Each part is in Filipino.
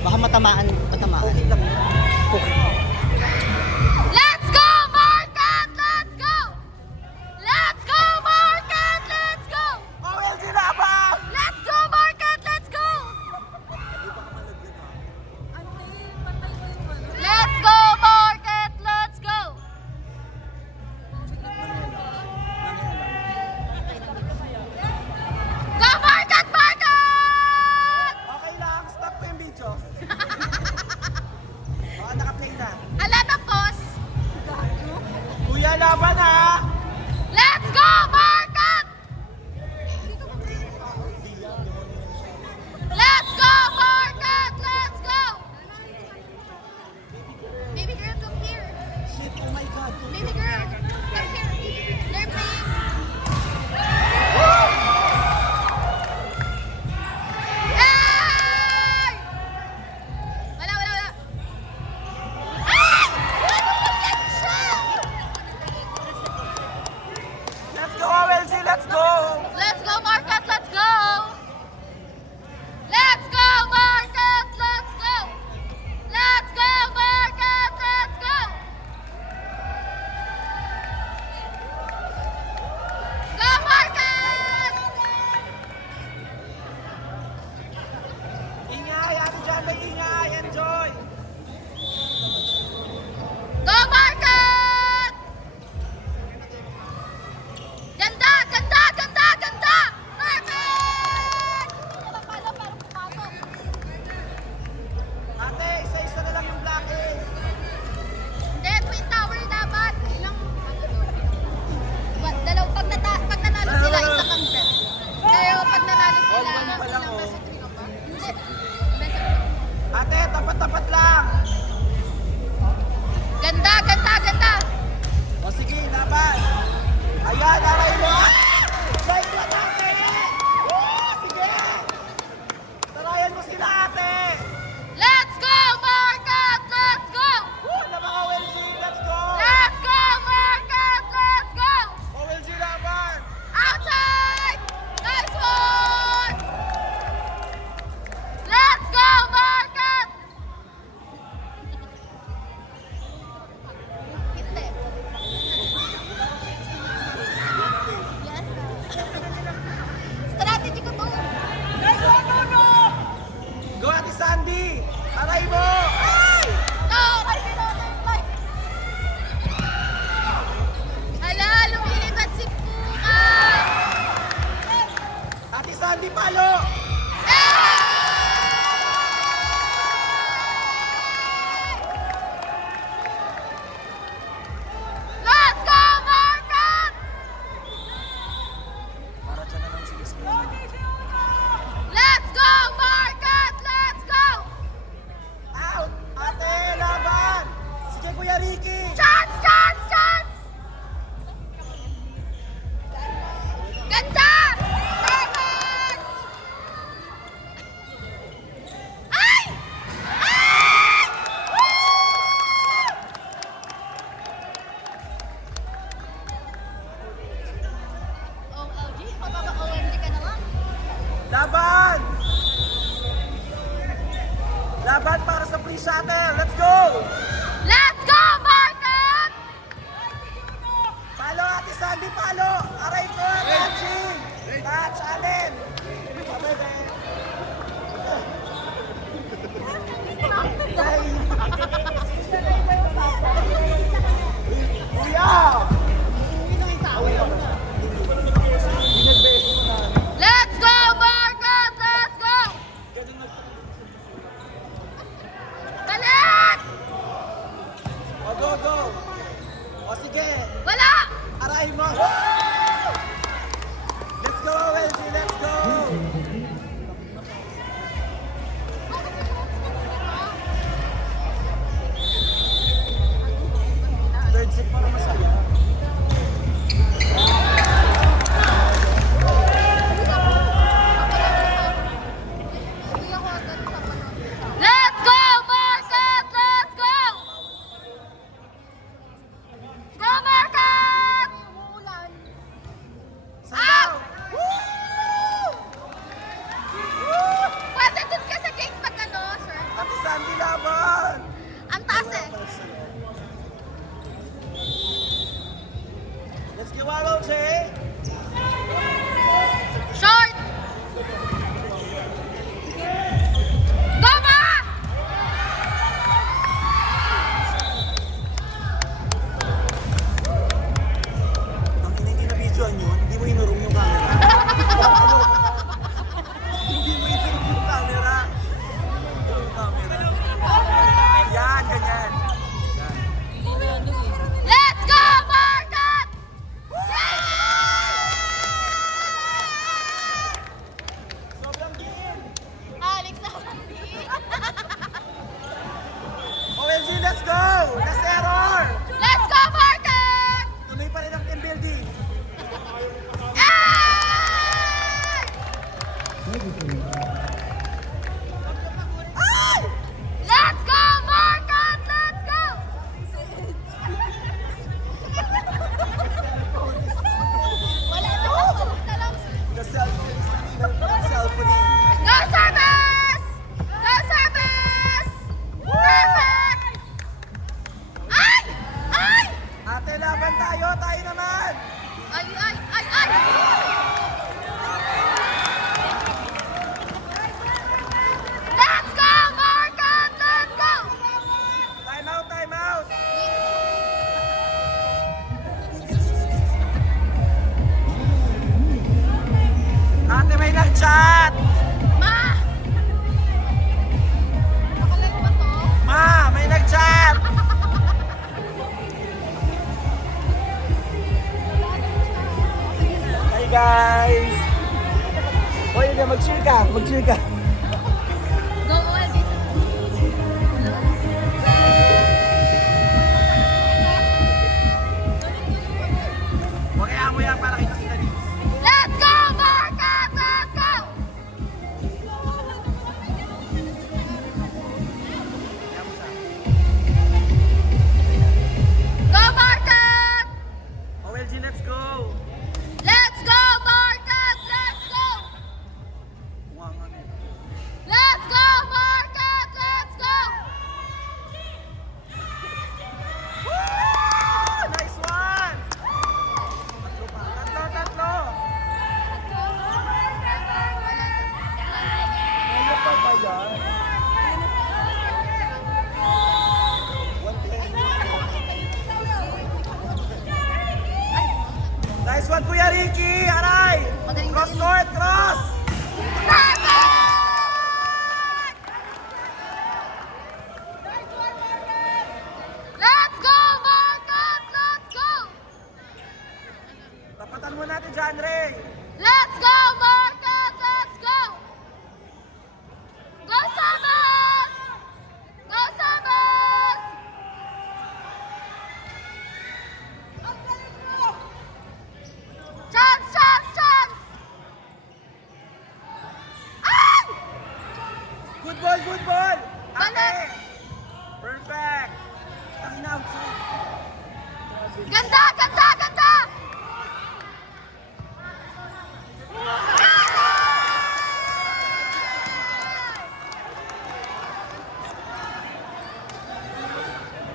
Baka matamaan. Okay lang. Okay. Let's go, Market! Let's go! Let's go, Market! Let's go! OLG laban! Let's go, Market! Let's go! Let's go, Market! Let's go! Go, Market! Market! Okay lang. Stop ko yung video. Baka naka-play na. Ala na, pause. Kuya, laban ha! Let's go, Market! Let's go, Market! Let's go! Baby girl, come here. Shit, oh my God. Baby girl, come here. They're playing. Ay! Wala, wala, wala. Ay! Ano siya? Let's go, OLG! Let's go! Let's go, Market! Let's go! Let's go, Market! Let's go! Let's go, Market! Let's go! Go, Market! Ingay! Ano dyan? May ingay! Enjoy! Go, Market! Ganda! Ganda! Ganda! Ganda! Perfect! Palo, parang pumasok. Ate, isa-isa na lang yung black ace. Hindi, Twin Tower dapat. Ilang, dalaw, pag nanalo sila, isa kang bet. Pero pag nanalo sila, Oh, one pa lang, oh. Hindi. Best Ate, tapat-tapat lang. Ganda, ganda, ganda. O sige, laban. Ayan, aray mo. Like na natin. Sige. Tarayan mo sila, ate. Let's go, Market! Let's go! Na mga OLG, let's go. Let's go, Market! Let's go! OLG laban. Outside! Nice one! Let's go, Market! Hindi. Yes. Strategy ko to. Go, ate Sandy. Aray mo. Ay! No! Kasi like. Hala, lumilipad si Pukan! Ate Sandy, palo. Let's go, Market! Para dyan na lang si Let's go, Market! Let's go! Out! Ate, laban! Sige, Kuya Ricky! Chance! Chance! Chance! Ganda! Perfect! Ay! Ay! OLG? Mapapa-OMG ka na lang? Laban! Laban para sa free shuttle! Let's go! Let's go, Market! Palo, Ate Sandy, palo! Aray ko, catching! Catch, Allen! Abebe! Ay! Kuya! Let's go, Market! Let's go! Balik! O, go, go! O, sige! Wala! Aray mo! Let's go, OLG! Let's go! Third set para masaya. Let's go, Market! Let's go! Go, Market! Sandy laban! Ang taas eh. Let's go, Walo, Jay! Short! Go ba! Ang hindi na videoan yun, hindi mo inurong yung camera. Hindi mo inurong yung camera. Yung camera. Yan, ganyan. Let's go, Market! Sobrang diin. Alex na. OLG, let's go! Last error! Let's go, Market! Tuloy pa rin ang team building. Ay! Ay! Let's go, Market! Let's go! Wala to. Basta lang. The cellphone is cellphone. Go service! Go service! Perfect! Ay! Ay! Ate, laban tayo. Tayo naman. Ay, ay, ay, ay! Let's go, Market! Let's go! Time out, time out. Ate, may nag-chat. Ma! Nakalive ba to? Ma, may nag-chat. Hi guys. Hoy, hindi, mag-cheer ka. Mag-cheer ka. Go, OLG. Huwag kaya mo yan para kita-kita dito. Let's go, Market! Let's go! Go, Market! OLG, let's go. Let's go, Market! Let's go! Wow, ano yun? Let's go, Market! Let's go! Woo! Nice one! Tatlo pa. Tatlo, tatlo. Ano pa ba yan? Nice one, Kuya Ricky! Aray! Magaling Cross galing. court, cross! Perfect! Let's go, Market! Let's go! Tapatan mo natin dyan, Ray! Let's go, Market! Let's go! Go, Sabas! Go, Sabas! Chance, chance, chance! Ay! Good ball, good ball! Ate! Balik! Perfect! Tangina outside. Ganda, ganda, ganda!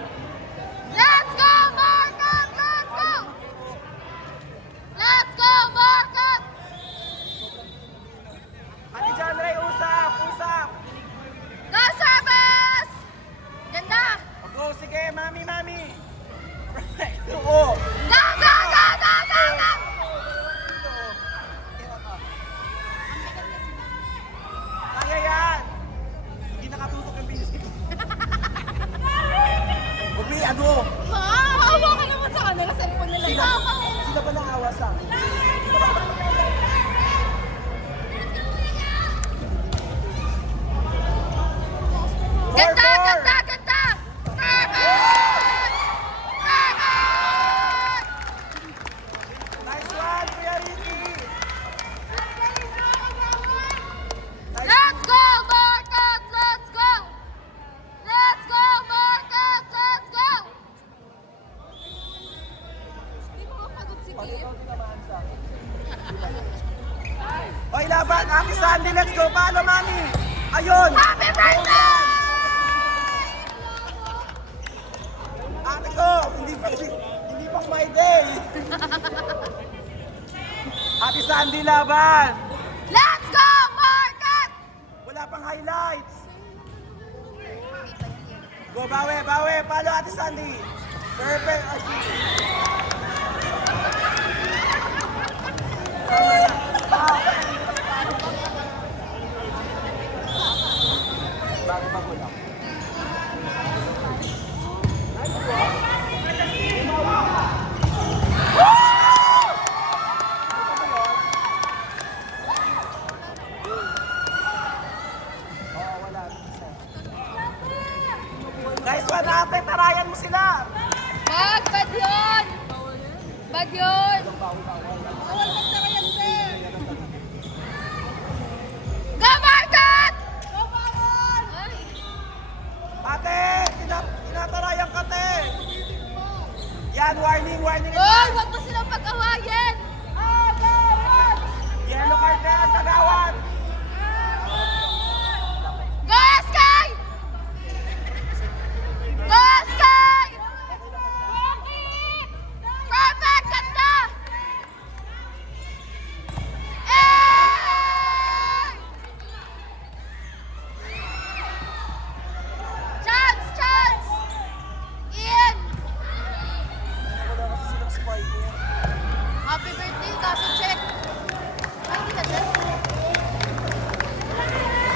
Let's go, Market! Let's go! Let's go, Market! Ate dyan, Ray, usap, usap! Go, service! Ganda! Go, sige, mami, mami! Perfect! Oo! Go, go, go, go, go, go! Kaya yan! Hindi nakatutok yung bilis ko. Huwag may ano! Maawa ka naman sa kanila, cellphone nila. Sila pa nang-awa sa akin. Ganda, Four, four. ganda, ganda! Perfect! Perfect! Nice one, Kuya Ricky! Nice Let's go, Market! Let's go! Let's go, Market! Let's go! Di mo mapagod si Kim? Oy, laban! Aki Sandy, let's go! Paano, mami? Ayun! Happy birthday! laban. Let's go, Market! Wala pang highlights. Go, bawi, bawi. Palo, Ate Sandy. Perfect. Ay, tama na. Stop. Bago lang. Nice one, ate. Tarayan mo sila. Wag, bad yun! Bad yun! Go, Market! Go, Baron! Ate, tinatarayan ka, te. Yan, warning, warning. Hoy, wag mo silang pag-awayin! Yellow card na yan, kagawad. Go, Sky! Go, Sky! Perfect! Ganda! Eh! Chance! Chance! Ian! Wala kasi silang spike here. Happy birthday, kaso check. Ay, hindi na check.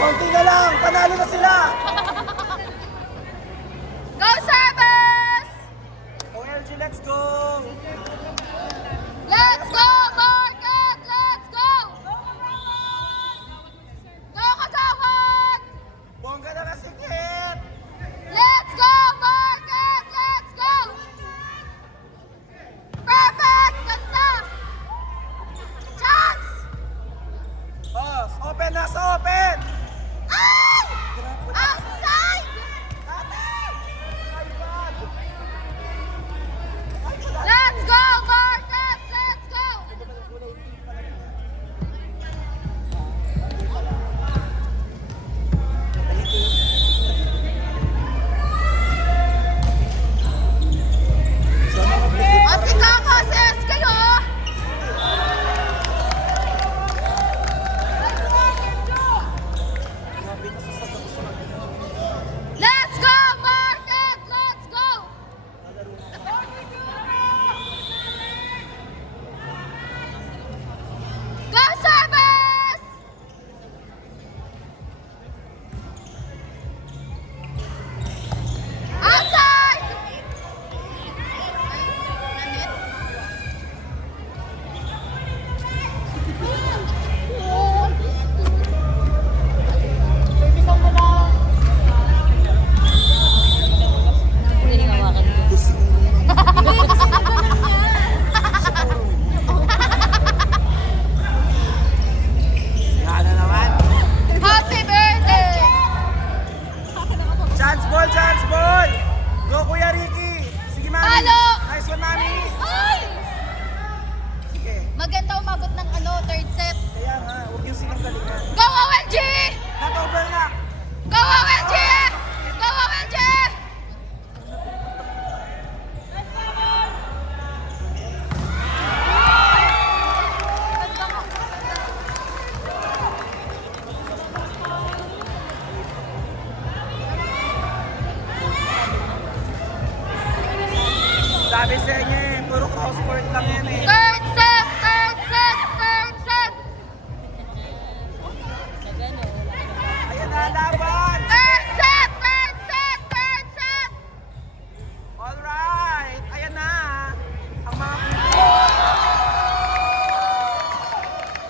Konti na lang, panalo na sila. Go, service! OLG, let's go. Let's go, Market! Let's go! Go, Kagawad! Bongga na kasikip. Let's go, Market! Let's go! Perfect! Ganda! Chance! Oh, open na sa open. Ay! Outside! Let's go, Market! Let's go! Ate Kaka, sis kayo! Let's go, Market! Let's go! Go, service! Outside! Yan na naman. Happy birthday! Chance ball, chance ball. Go, Kuya Ricky. Sige, mami. Palo! Nice one, mami. Ay! Sige. Maganda umabot ng third set. Kaya nga, huwag yung silang galingan. Go, OLG! Not over na. Go, OLG! Go, OLG! Sabi sa inyo eh, puro cross court lang yan eh. Third set! Third set! Third set! Ayan na, laban. Third set! Third set! Third set! Alright. Ayan na. Ang mga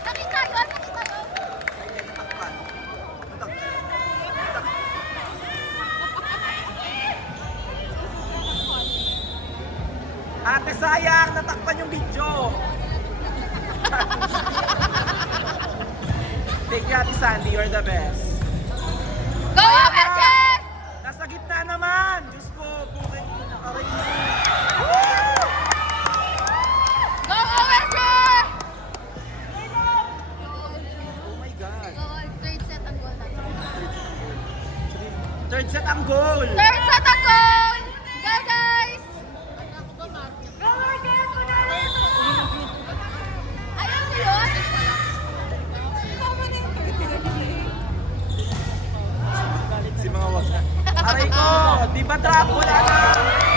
Nakita yun! Nakita yun! takpan. Ate, sayang. Natakpan yung video. Thank you, Ate Sandy. You're the best. Go, OLG! Nasa gitna naman. Diyos ko. Bukay. Aray. Go, OLG! Oh my God. Go, third set ang goal natin. Third set ang goal. Third set ang goal! Go, guys! Go, Market! Ayun ko yun! Aray ko! Di ba drop? Wala na!